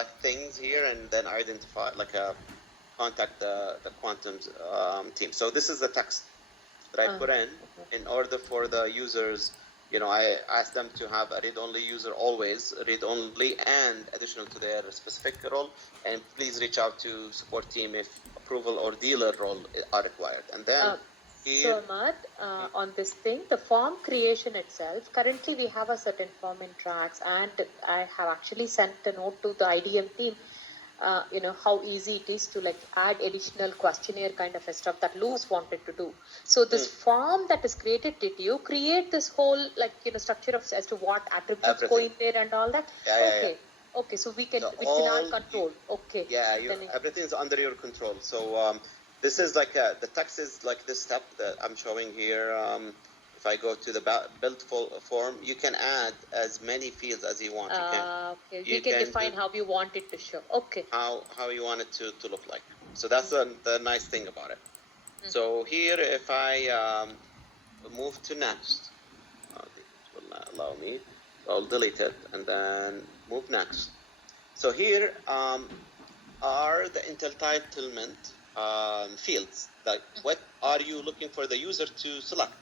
select things here and then identify, like contact the quantum team. So this is the text that I put in order for the users. I ask them to have a read-only user, always read-only, and additional to their specific role. And please reach out to support team if approval or dealer role are required. And then so Ahmad, on this thing, the form creation itself, currently we have a certain form in tracks, and I have actually sent a note to the IDM team, how easy it is to like add additional questionnaire kind of a stuff that Lou's wanted to do. So this form that is created, did you create this whole structure of as to what attributes go in there and all that? Okay, so we can, it's in our control. Everything's under your control. So this is like the text is like this step that I'm showing here. If I go to the build form, you can add as many fields as you want. You can define how you want it to show. How you want it to look like. So that's the nice thing about it. So here, if I move to next, it will not allow me. So I'll delete it and then move next. So here are the entitlement fields. Like, what are you looking for the user to select?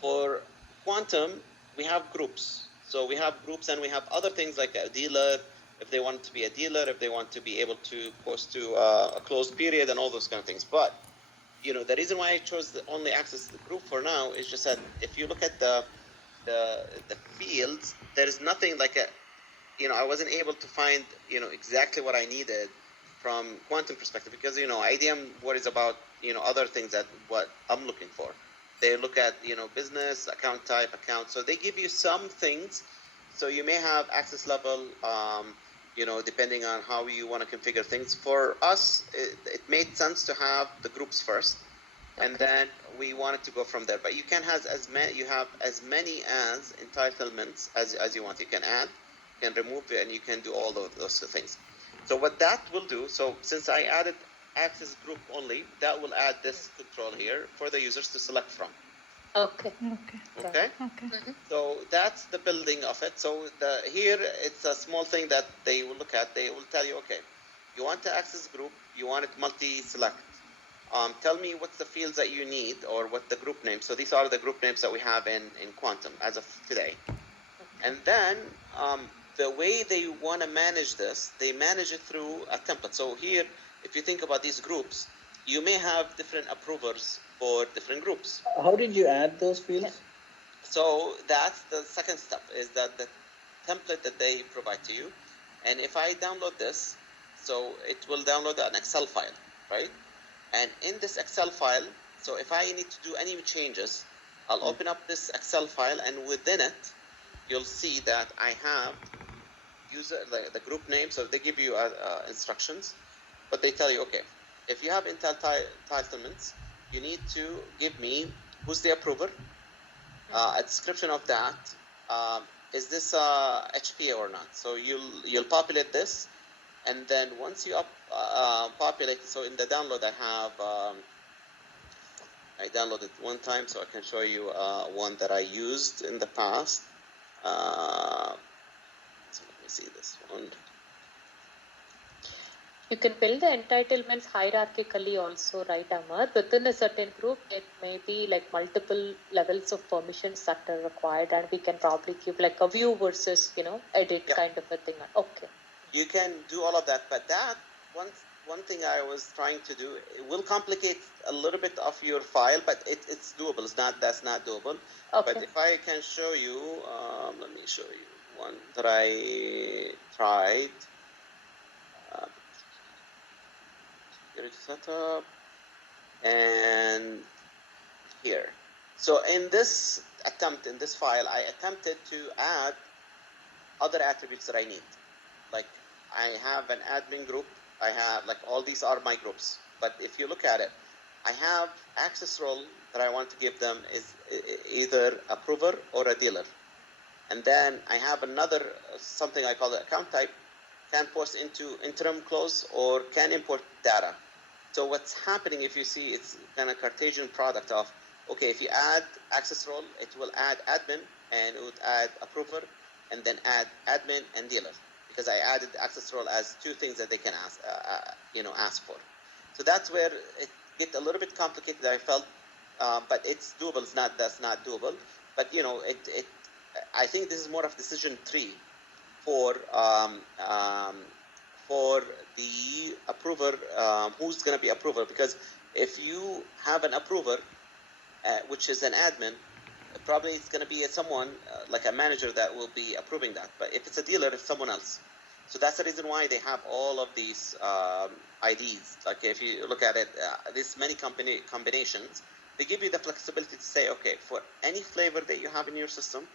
For quantum, we have groups. So we have groups and we have other things like a dealer, if they want to be a dealer, if they want to be able to post to a closed period and all those kind of things. But, the reason why I chose the only access the group for now is just that if you look at the fields, there is nothing like I wasn't able to find, exactly what I needed from quantum perspective, because, IDM worries about, other things that what I'm looking for. They look at, business, account type, account. So they give you some things. So you may have access level, depending on how you want to configure things. For us, it made sense to have the groups first, and then we wanted to go from there. But you can have as many as entitlements as you want. You can add, you can remove, and you can do all those things. So what that will do, so since I added access group only, that will add this control here for the users to select from. Okay. So that's the building of it. So here it's a small thing that they will look at. They will tell you, okay, you want to access group, you want it multi-select. Tell me what's the fields that you need or what the group names. So these are the group names that we have in Quantum as of today. And then the way they want to manage this, they manage it through a template. So here, if you think about these groups, you may have different approvers for different groups. How did you add those fields? So that's the second step, is that the template that they provide to you. And if I download this, so it will download an Excel file, right? And in this Excel file, so if I need to do any changes, I'll open up this Excel file, and within it, you'll see that I have the group name. So they give you instructions, but they tell you, okay, if you have entitlements, you need to give me who's the approver, a description of that. Is this HPA or not? So you'll populate this, and then once you populate, so in the download I have, I downloaded one time, so I can show you one that I used in the past. So let me see this one. You can build the entitlements hierarchically also, right, Ahmad? Within a certain group, it may be like multiple levels of permissions that are required, and we can probably give like a view versus, edit kind of a thing. Okay. You can do all of that, but that one thing I was trying to do, it will complicate a little bit of your file, but it's doable. That's not doable. Okay. But if I can show you, let me show you one that I tried. Security setup, and here. So in this file, I attempted to add other attributes that I need. Like, I have an admin group. I have, like, all these are my groups. But if you look at it, I have access role that I want to give them is either approver or a dealer. And then I have another, something I call the account type, can post into interim close or can import data. So what's happening, if you see, it's kind of Cartesian product of, okay, if you add access role, it will add admin, and it would add approver, and then add admin and dealer. because I added the access role as two things that they can ask, ask for. So that's where it gets a little bit complicated. I felt, but it's doable. That's not doable. But I think this is more of decision tree for the approver, who's going to be approver. Because if you have an approver, which is an admin, probably it's going to be someone like a manager that will be approving that. But if it's a dealer, it's someone else. So that's the reason why they have all of these IDs. Like if you look at it, there's many combinations. They give you the flexibility to say, okay, for any flavor that you have in your system,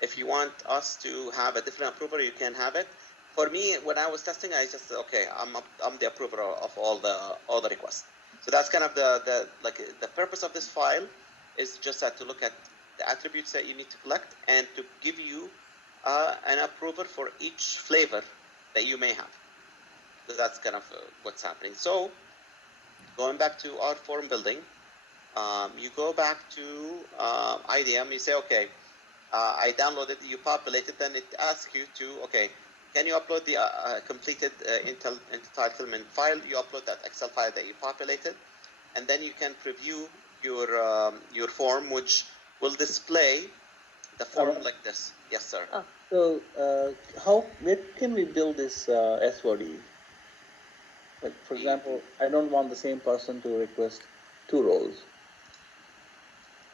if you want us to have a different approver, you can have it. For me, when I was testing, I just said, okay, I'm the approver of all the requests. So that's kind of the purpose of this file is just to look at the attributes that you need to collect and to give you an approver for each flavor that you may have. So that's kind of what's happening. So going back to our form building, you go back to IDM, you say, okay, I downloaded, you populate it, then it asks you to, okay, can you upload the completed entitlement file? You upload that Excel file that you populated, and then you can preview your form, which will display the form like this. Yes, sir. Oh. So, where can we build this SOD? Like, for example, I don't want the same person to request 2 roles.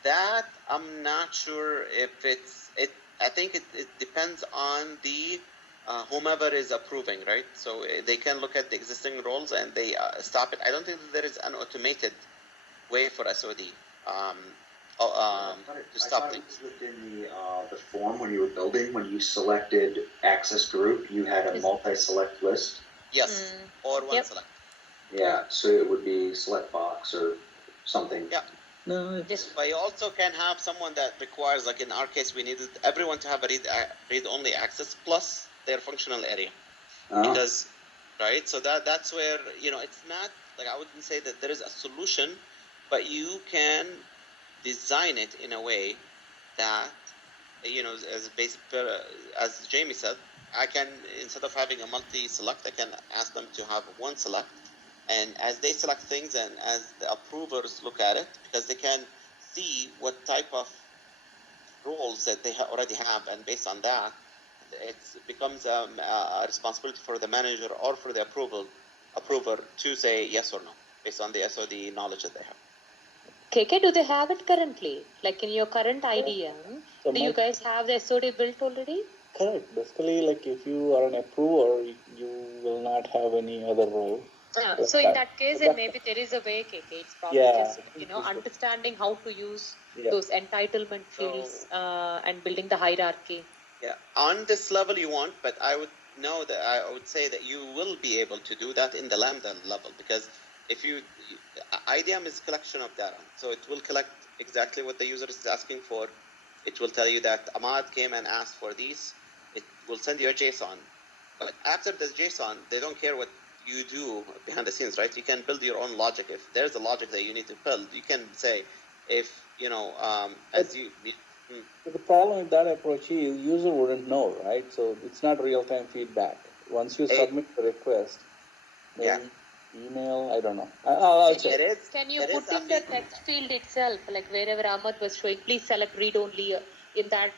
That I'm not sure if I think it depends on the whomever is approving, right? So they can look at the existing roles and they stop it. I don't think that there is an automated way for SOD to stop things. It was within the form when you were building, when you selected access group, you had a multi-select list. Yes, or one select. Yeah, so it would be select box or something. Yeah. No, but you also can have someone that requires, like in our case, we needed everyone to have a read-only access plus their functional area. Because, right, so that's where, it's not, like I wouldn't say that there is a solution, but you can design it in a way that, as Jamie said, I can, instead of having a multi-select, I can ask them to have one select. And as they select things and as the approvers look at it, because they can see what type of roles that they already have, and based on that, it becomes a responsibility for the manager or for the approver to say yes or no, based on the SOD knowledge that they have. KK, do they have it currently? Like in your current IDM, So do you guys have the SOD built already? Correct. Basically, like if you are an approver, you will not have any other role. So in that case, then maybe there is a way, KK. It's probably just understanding how to use those entitlement fields and building the hierarchy. Yeah, on this level you want, but I would say that you will be able to do that in the Lambda level, because if IDM is a collection of data, so it will collect exactly what the user is asking for. It will tell you that Ahmad came and asked for these. It will send you a JSON, but after the JSON, they don't care what you do behind the scenes, right? You can build your own logic. If there's a logic that you need to build, you can say, if the problem with that approach is user wouldn't know, right? So it's not real-time feedback. Once you submit the request, maybe email, I don't know. I'll check. Can you put in the text field itself, like wherever Ahmad was showing, please select read only. In there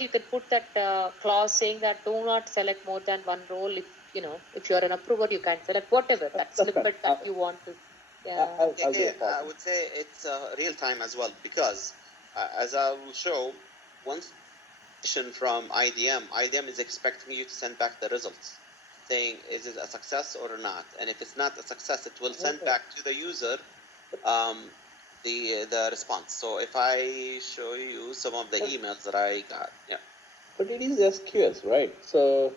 you can put that clause saying that do not select more than one role. If you're an approver, you can select whatever that snippet that you want to. Yeah. I would say it's real time as well, because as I will show, once from IDM is expecting you to send back the results, saying is it a success or not, and if it's not a success, it will send back to the user the response. So if I show you some of the emails that I got, but it is SQS, right? So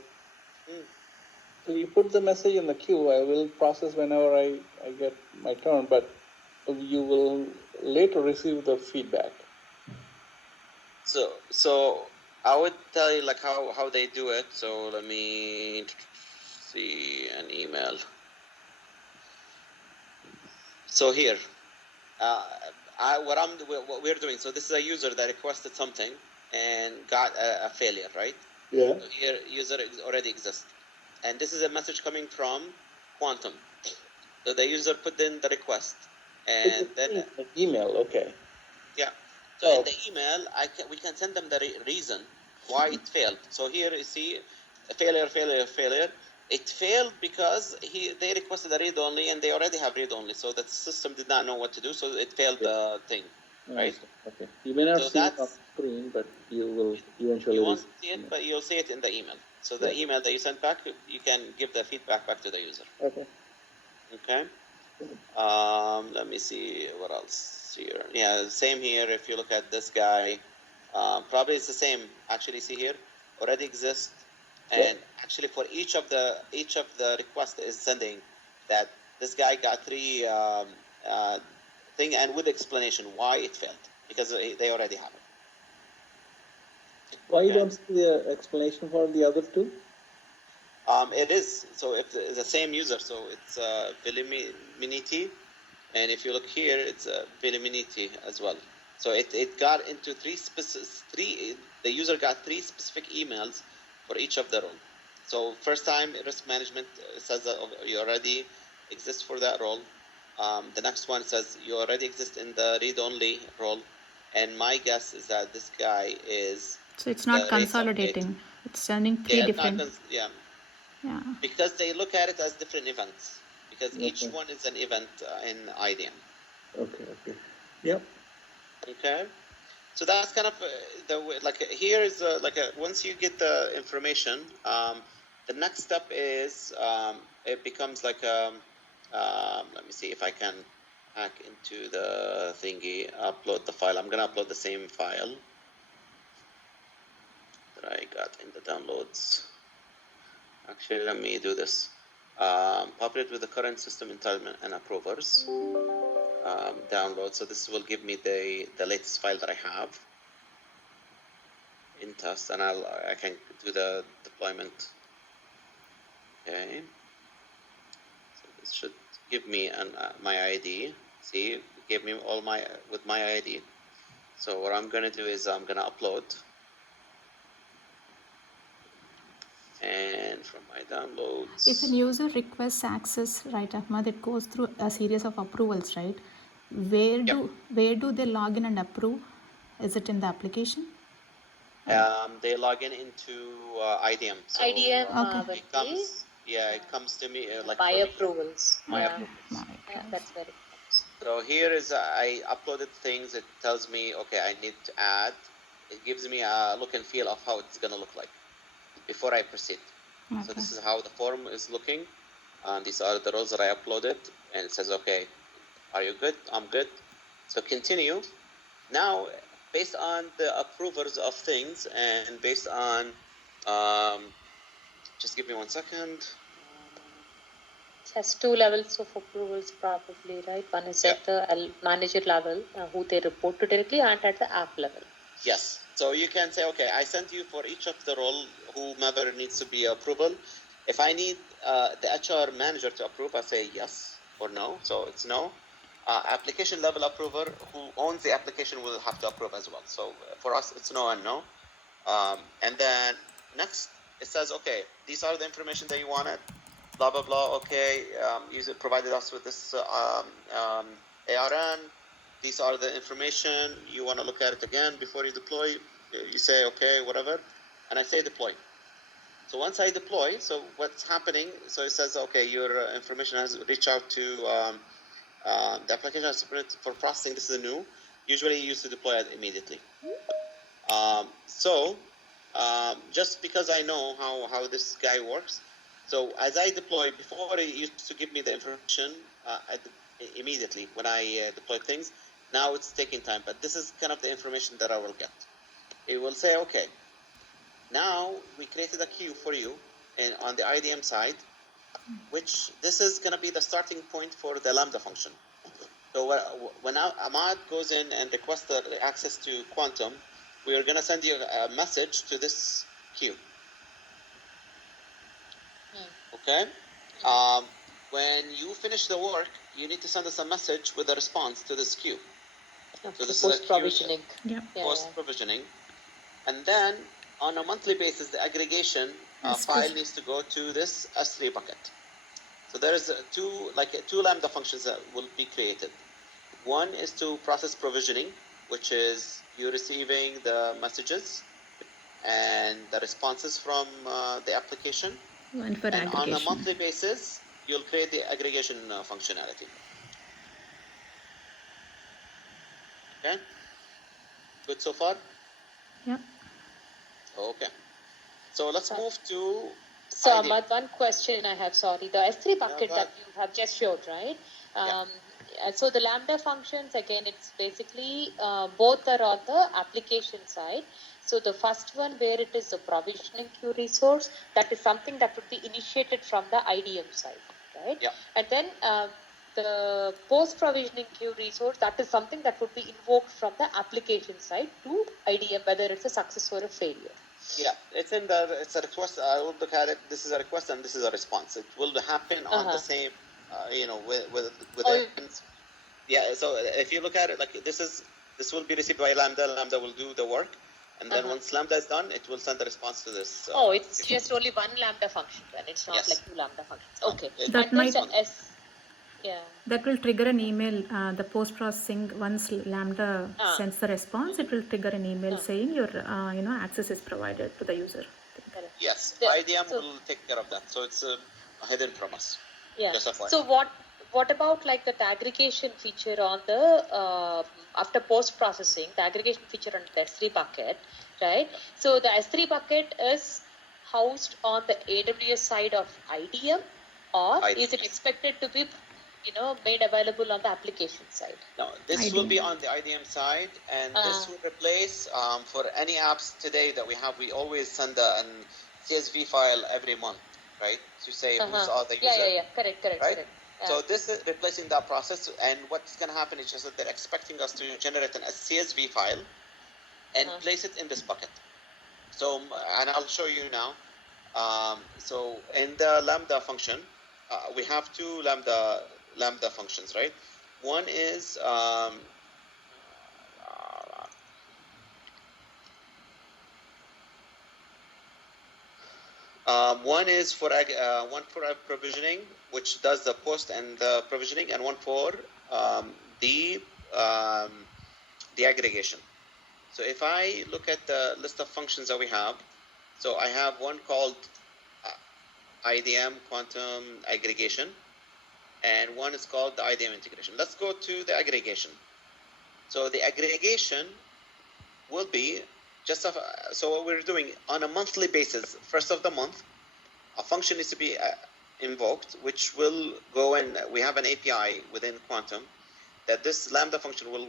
you put the message in the queue. I will process whenever I get my turn, but you will later receive the feedback. So I would tell you like how they do it. So let me see an email. So here, what we're doing. So this is a user that requested something and got a failure, right? Yeah. So here, user already exists. and this is a message coming from Quantum. So the user put in the request, and then email. Okay. yeah. So in the email, we can send them the reason why it failed. So here you see failure. It failed because they requested a read only, and they already have read only. So the system did not know what to do, so it failed the thing, right? Okay. You may not So see it on screen, but you will eventually. You won't see it, but you'll see it in the email. So the email that you sent back, you can give the feedback back to the user. Okay. Okay. Let me see what else here. Yeah, same here. If you look at this guy, probably it's the same. Actually, see here, already exists, and actually for each of the requests is sending that this guy got 3 thing, and with explanation why it failed, because they already have it. Why you don't see the explanation for the other 2? It is, so if it's the same user, so it's Viliminiti, and if you look here, it's Viliminiti as well. So it got into the user got 3 specific emails for each of the role. So first time risk management says that you already exist for that role. The next one says you already exist in the read-only role, and my guess is that this guy is. So it's not consolidating. It's sending 3 different. Yeah. Because they look at it as different events. Because each one is an event in IDM. Okay. Yep. Okay. So that's kind of here is once you get the information, the next step is it becomes like let me see if I can hack into the thingy, upload the file. I'm gonna upload the same file that I got in the downloads. Actually, let me do this. Populate with the current system entitlement and approvers. Download. So this will give me the latest file that I have in test, and I can do the deployment. Okay. So this should give me my ID. See, it gave me all with my ID. So what I'm gonna do is I'm gonna upload. And from my downloads. If a user requests access, right, Ahmad, it goes through a series of approvals, right? Where do they log in and approve? Is it in the application? They log in into IDM. So IDM. it comes to me like by approvals. That's where it comes. So here is I uploaded things. It tells me, okay, I need to add. It gives me a look and feel of how it's gonna look like before I proceed. Okay. So this is how the form is looking. These are the roles that I uploaded, and it says, okay, are you good? I'm good. So continue. Now, based on the approvers of things and based on, just give me 1 second. It has 2 levels of approvals probably, right? One is at the manager level, who they report to directly, and at the app level. Yes. So you can say, okay, I sent you for each of the role, whomever needs to be approval. If I need the HR manager to approve, I say yes or no. So it's no. Application level approver who owns the application will have to approve as well. So for us, it's no and no. And then next, it says, okay, these are the information that you wanted. Blah, blah, blah. Okay, user provided us with this ARN. These are the information. You want to look at it again before you deploy. You say, okay, whatever. And I say deploy. So once I deploy, so what's happening? So it says, okay, your information has reached out to the application has submitted for processing. This is a new. Usually you used to deploy it immediately. Just because I know how this guy works, so as I deploy, before it used to give me the information immediately when I deploy things. Now it's taking time, but this is kind of the information that I will get. It will say, okay, now we created a queue for you on the IDM side, which this is going to be the starting point for the Lambda function. So when Ahmad goes in and requests the access to Quantum, we are going to send you a message to this queue. Okay? When you finish the work, you need to send us a message with a response to this queue. So this post-provisioning. Post-provisioning. And then, on a monthly basis, the aggregation file needs to go to this S3 bucket. So there is two Lambda functions that will be created. One is to process provisioning, which is you receiving the messages and the responses from the application. One for and aggregation. on a monthly basis, you'll create the aggregation functionality. Okay? Good so far? Yeah. Okay. So let's move to... So Ahmad, one question I have, sorry. The S3 bucket that you have just showed, right? So the Lambda functions, again, it's basically both are on the application side. So the first one where it is the provisioning queue resource, that is something that would be initiated from the IDM side, right? Yeah. And then the post-provisioning queue resource, that is something that would be invoked from the application side to IDM, whether it's a success or a failure. Yeah, it's a request. I will look at it. This is a request and this is a response. It will happen on the same, with yeah. So if you look at it, like this will be received by Lambda. Lambda will do the work, and then once Lambda is done, it will send the response to this. It's just only one Lambda function, then it's not like two Lambda functions. Okay. That might. Yeah. That will trigger an email. The post processing, once Lambda sends the response, it will trigger an email saying your access is provided to the user. Yes, IDM will take care of that. So it's hidden from us. Yeah. So what about like the aggregation feature on the after post processing, the aggregation feature on the S3 bucket, right? So the S3 bucket is housed on the AWS side of IDM, or is it expected to be made available on the application side? No, this will be on the IDM side, and this will replace for any apps today that we have. We always send a CSV file every month, right? To say who's all the users. Yeah. Correct. Right? Yeah. So this is replacing that process, and what's going to happen is just that they're expecting us to generate a CSV file and place it in this bucket. So, and I'll show you now. So in the Lambda function, we have two Lambda functions, right? One is one for provisioning, which does the post and the provisioning, and one for the aggregation. So if I look at the list of functions that we have, so I have one called IDM quantum aggregation, and one is called the IDM integration. Let's go to the aggregation. So the aggregation will be just so what we're doing on a monthly basis. First of the month, a function is to be invoked, which will go and we have an API within Quantum that this Lambda function will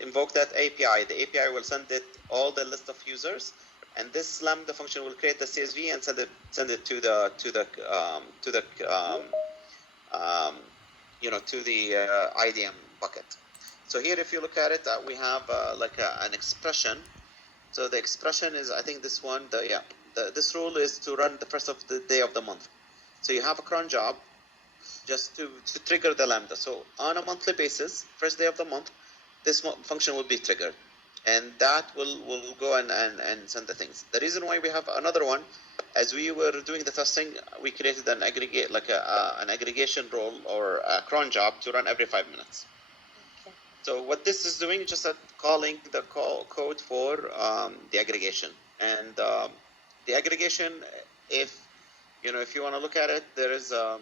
invoke that API. The API will send it all the list of users, and this Lambda function will create the CSV and send it to the IDM bucket. So here, if you look at it, we have an expression. So the expression is, I think this one, this rule is to run the first of the day of the month. So you have a cron job just to trigger the Lambda. So on a monthly basis, first day of the month, this function will be triggered. And that will go and send the things. The reason why we have another one, as we were doing the testing, we created an an aggregation role or a cron job to run every 5 minutes. Okay. So what this is doing is just calling the code for the aggregation. And the aggregation, if you want to look at it, there is the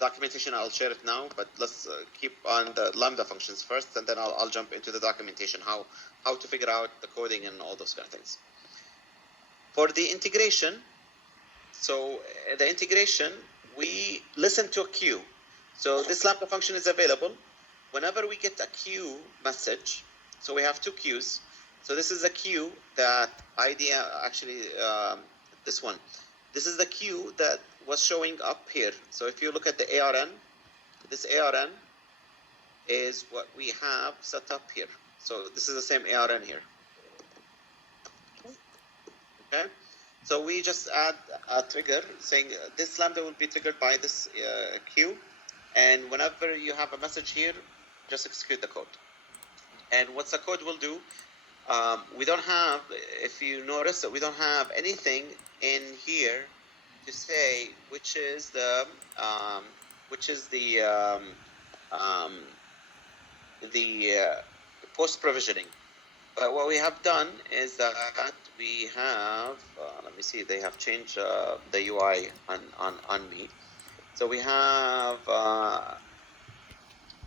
documentation. I'll share it now, but let's keep on the Lambda functions first, and then I'll jump into the documentation, how to figure out the coding and all those kind of things. For the integration, so the integration, we listen to a queue. So this Lambda function is available whenever we get a queue message. So we have two queues. So this is a queue that IDM, actually this one. This is the queue that was showing up here. So if you look at the ARN, this ARN is what we have set up here. So this is the same ARN here. Okay. So we just add a trigger saying this Lambda will be triggered by this queue. And whenever you have a message here, just execute the code. And what the code will do, we don't have, if you notice that we don't have anything in here to say which is the post provisioning. But what we have done is that we have, let me see, they have changed the UI on me. So we have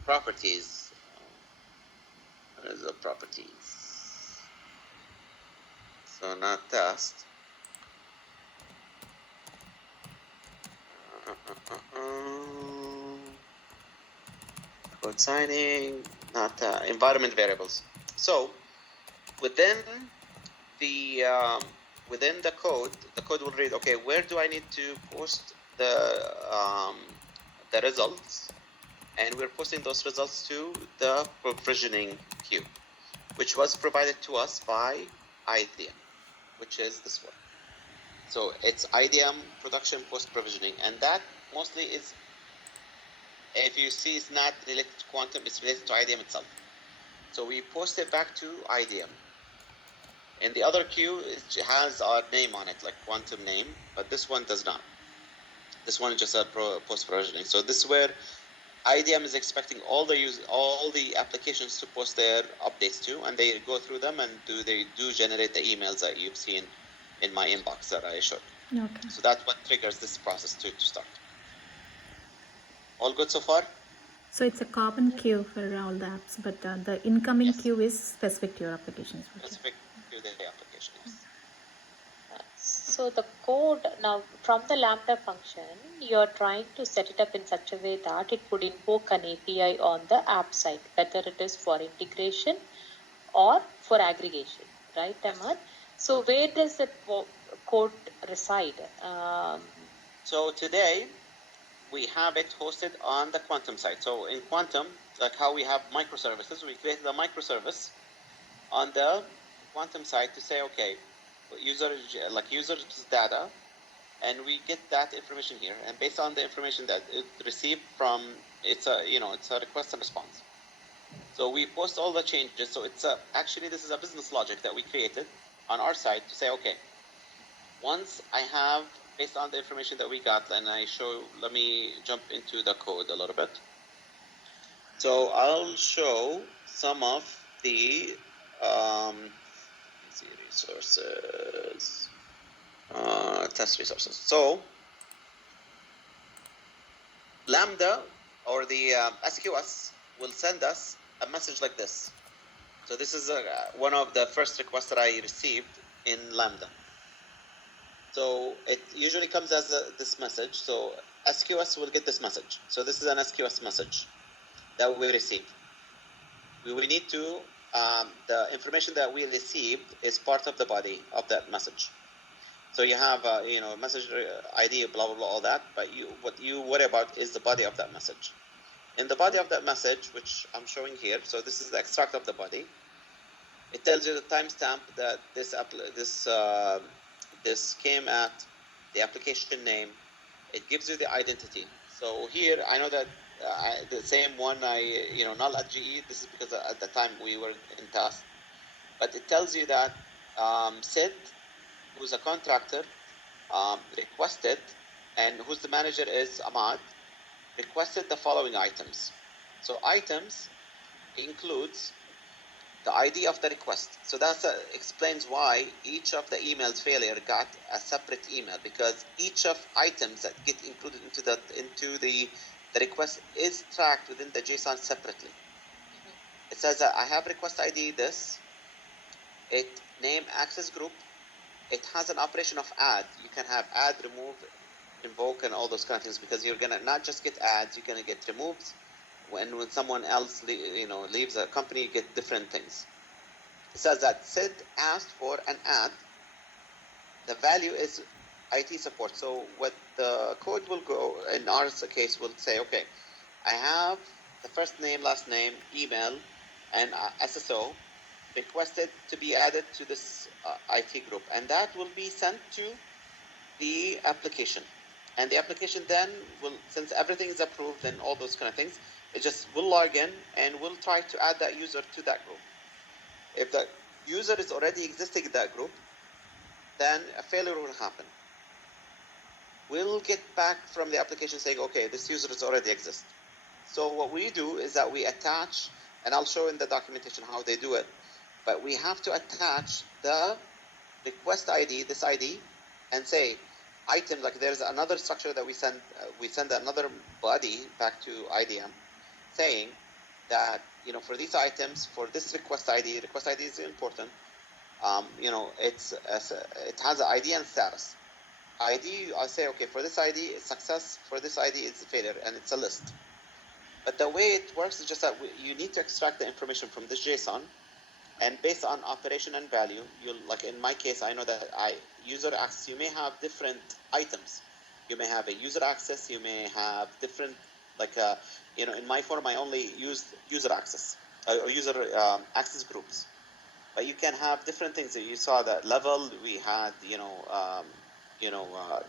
properties. What is the properties? So not test. Code signing, not environment variables. So within the code will read, okay, where do I need to post the results? And we're posting those results to the provisioning queue, which was provided to us by IDM, which is this one. So it's IDM production post provisioning, and that mostly is, if you see, it's not related to Quantum, it's related to IDM itself. So we post it back to IDM. And the other queue, it has our name on it, like Quantum name, but this one does not. This one is just a post provisioning. So this is where IDM is expecting all the applications to post their updates to, and they go through them and they do generate the emails that you've seen in my inbox that I showed. Okay. So that's what triggers this process to start. All good so far? So it's a common queue for all the apps, but the incoming Yes. queue is specific to your application. Specific to the application, yes. So the code now from the Lambda function, you're trying to set it up in such a way that it would invoke an API on the app side, whether it is for integration or for aggregation, right, Ahmad? So where does the code reside? So today we have it hosted on the Quantum side. So in Quantum, like how we have microservices, we created a microservice on the Quantum side to say, okay, user's data, and we get that information here, and based on the information that it received from, it's a request and response. So we post all the changes. So it's actually this is a business logic that we created on our side to say, okay, once I have, based on the information that we got, and let me jump into the code a little bit. So I'll show some of the resources, test resources. So Lambda or the SQS will send us a message like this. So this is one of the first requests that I received in Lambda. So it usually comes as this message. So SQS will get this message. So this is an SQS message that we received. We need to, the information that we received is part of the body of that message. So you have, message ID, blah, blah, blah, all that, but what you worry about is the body of that message. In the body of that message, which I'm showing here, so this is the extract of the body. It tells you the timestamp that this came at the application name. It gives you the identity. So here, I know that the same one null at GE, this is because at the time we were in task, but it tells you that Sid, who's a contractor, requested, and who's the manager is Ahmad, requested the following items. So items includes the ID of the request. So that explains why each of the emails failure got a separate email, because each of items that get included into the request is tracked within the JSON separately. It says that I have request ID this, it name access group, it has an operation of add. You can have add, remove, invoke, and all those kind of things, because you're gonna not just get adds, you're gonna get removes. When someone else leaves a company, you get different things. It says that Sid asked for an add. The value is IT support. So what the code will go, in our case, will say, okay, I have the first name, last name, email, and SSO requested to be added to this IT group, and that will be sent to the application. And the application then will, since everything is approved and all those kind of things, it just will log in and will try to add that user to that group. If user is already existing in that group, then a failure will happen. We'll get back from the application saying, okay, this user is already exists. So what we do is that we attach, and I'll show in the documentation how they do it, but we have to attach the request ID, this ID, and say item, like there's another structure that we send another body back to IDM saying that, for these items, for this request ID is important. It has an ID and status. ID, I say, okay, for this ID it's success, for this ID it's failure, and it's a list. But the way it works is just that you need to extract the information from this JSON, and based on operation and value, like in my case, I know that user access, you may have different items. You may have a user access, you may have different, in my form, I only used user access, or user access groups. But you can have different things. You saw that level, we had,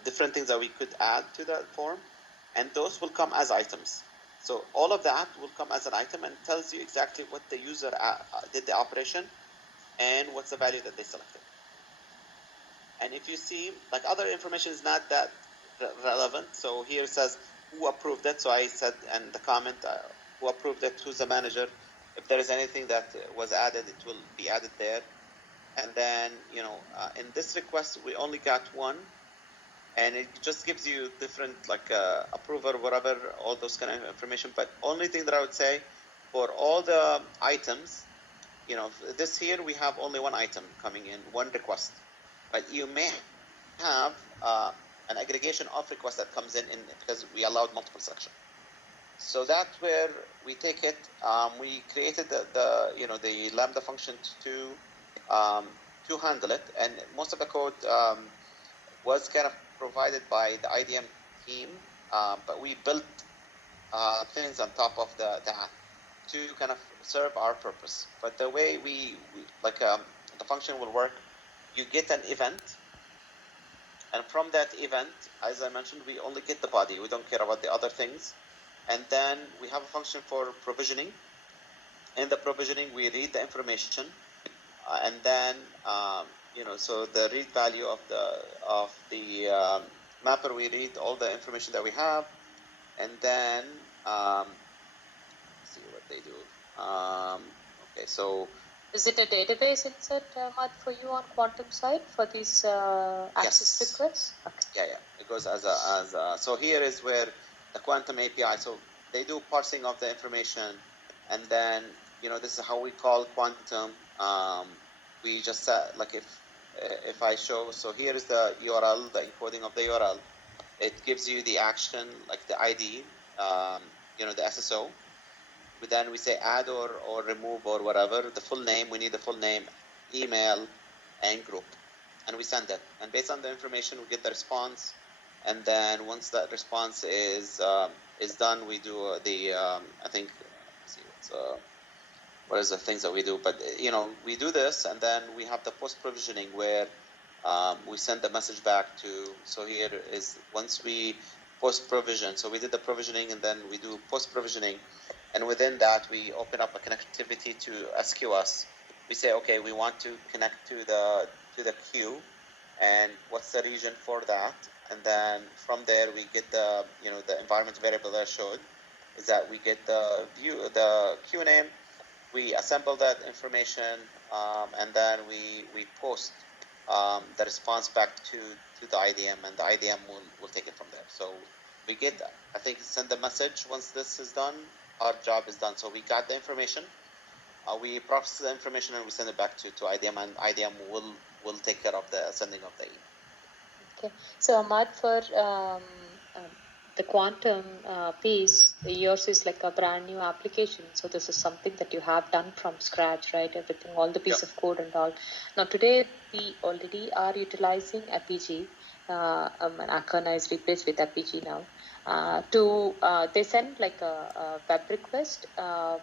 different things that we could add to that form, and those will come as items. So all of that will come as an item and tells you exactly what the user did the operation and what's the value that they selected. And if you see, like, other information is not that relevant. So here it says who approved it. So I said in the comment, who approved it, who's the manager. If there is anything that was added, it will be added there. And then, in this request, we only got one. And it just gives you different, approver, whatever, all those kind of information. But only thing that I would say, for all the items, this here, we have only one item coming in, one request. But you may have an aggregation of requests that comes in because we allowed multiple sections. So that's where we take it. We created the Lambda function to handle it. And most of the code was kind of provided by the IDM team, but we built things on top of that to kind of serve our purpose. But the way the function will work, you get an event, and from that event, as I mentioned, we only get the body. We don't care about the other things. And then we have a function for provisioning. In the provisioning, we read the information, and then so the read value of the mapper, we read all the information that we have, and then see what they do. Okay, so is it a database insert, Ahmad, for you on Quantum side for these access yes. requests? Okay. Yeah, it goes as a. So here is where the Quantum API. So they do parsing of the information, and then this is how we call Quantum. We just set, if I show, so here is the URL, the encoding of the URL. It gives you the action, like the ID, the SSO. But then we say add or remove or whatever, the full name, we need the full name, email, and group. And we send it. And based on the information, we get the response. And then once that response is done, we do I think, let's see, what is the things that we do? But we do this, and then we have the post provisioning where we send the message back to. So here is once we post provision. So we did the provisioning, and then we do post provisioning, and within that we open up a connectivity to SQS. We say, okay, we want to connect to the queue, and what's the region for that? And then from there we get the the environment variable that I showed. Is that we get the queue name. We assemble that information, and then we post the response back to the IDM, and the IDM will take it from there. So we get, I think, send the message. Once this is done, our job is done. So we got the information, we process the information, and we send it back to IDM, and IDM will take care of the sending of the email. Okay. So Ahmad, for the Quantum piece, yours is like a brand new application. So this is something that you have done from scratch, right? Everything, all the piece of code and all. Now today we already are utilizing APG. And Akana is replaced with APG now. They send like a web request, to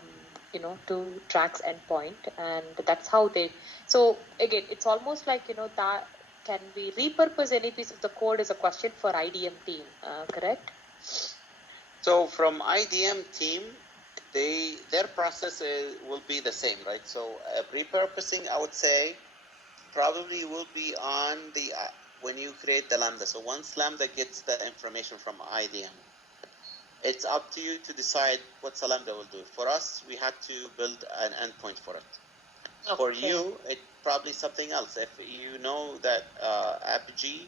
Trax endpoint, and that's how they. So again, it's almost like that. Can we repurpose any piece of the code is a question for IDM team, correct? So from IDM team, their process will be the same, right? So repurposing, I would say, probably will be on the when you create the Lambda. So once Lambda gets the information from IDM, it's up to you to decide what Lambda will do. For us, we had to build an endpoint for it. Okay. For you, it's probably something else. If you know that Apigee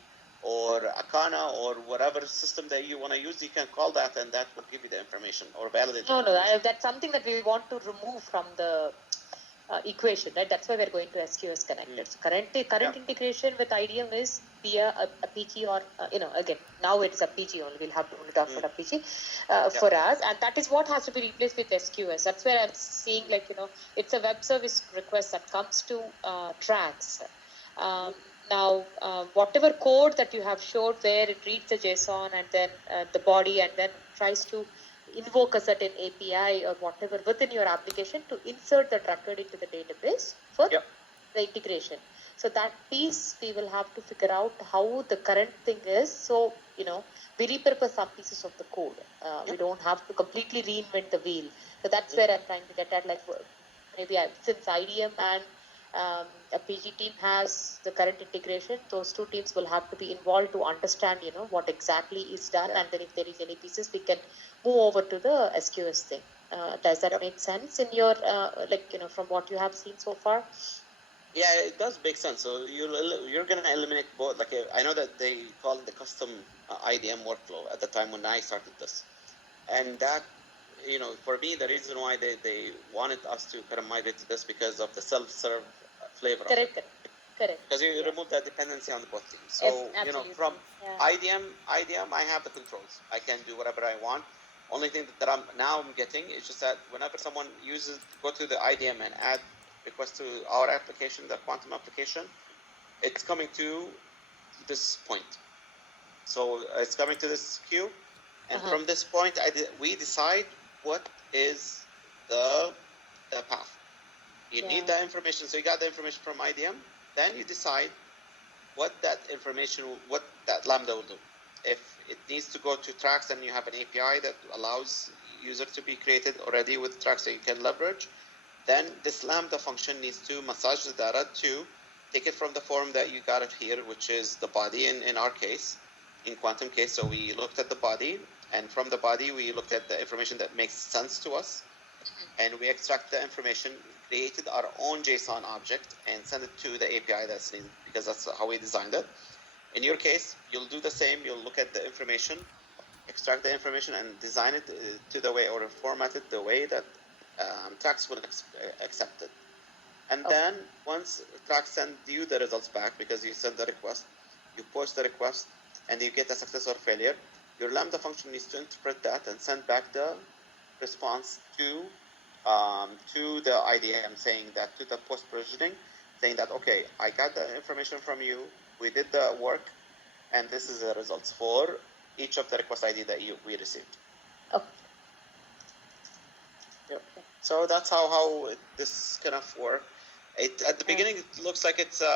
or Akana or whatever system that you want to use, you can call that, and that will give you the information or validate. No, that's something that we want to remove from the equation, right? That's why we're going to SQS connected. So current integration with IDM is via a PG or again now it's a PG only. We'll have to only talk about a PG for us, and that is what has to be replaced with SQS. That's where I'm seeing it's a web service request that comes to tracks. Now, whatever code that you have showed where it reads the JSON and then the body and then tries to invoke a certain API or whatever within your application to insert that record into the database for the integration. So that piece we will have to figure out how the current thing is. So, we repurpose some pieces of the code. We don't have to completely reinvent the wheel. So that's where I'm trying to get at, maybe since IDM and a PG team has the current integration, those two teams will have to be involved to understand, what exactly is done, and then if there is any pieces, we can move over to the SQS thing. Does that make sense in your, from what you have seen so far? Yeah, it does make sense. So you're going to eliminate both. I know that they call it the custom IDM workflow at the time when I started this, and that, for me, the reason why they wanted us to kind of migrate to this because of the self-serve flavor. Correct. Because you remove that dependency on both teams. So, from IDM, I have the controls. I can do whatever I want. Only thing that I'm getting is just that whenever someone go to the IDM and add request to our application, the Quantum application, it's coming to this point. So it's coming to this queue. And from this point, we decide what is the path. You need that information. So you got the information from IDM. Then you decide what that Lambda will do. If it needs to go to tracks, then you have an API that allows user to be created already with tracks that you can leverage. Then this Lambda function needs to massage the data to take it from the form that you got it here, which is the body in our case, in Quantum case. So we looked at the body, and from the body, we looked at the information that makes sense to us. And we extract the information, created our own JSON object, and send it to the API that's needed, because that's how we designed it. In your case, you'll do the same. You'll look at the information, extract the information, and design it to the way, or format it the way that tracks will accept it. And then once tracks send you the results back, because you send the request, you post the request, and you get a success or failure, your Lambda function needs to interpret that and send back the response to the IDM, saying that, to the post provisioning, saying that, okay, I got the information from you, we did the work, and this is the results for each of the request ID that we received. Okay. Yep. So that's how this kind of work. At the beginning, it looks like it's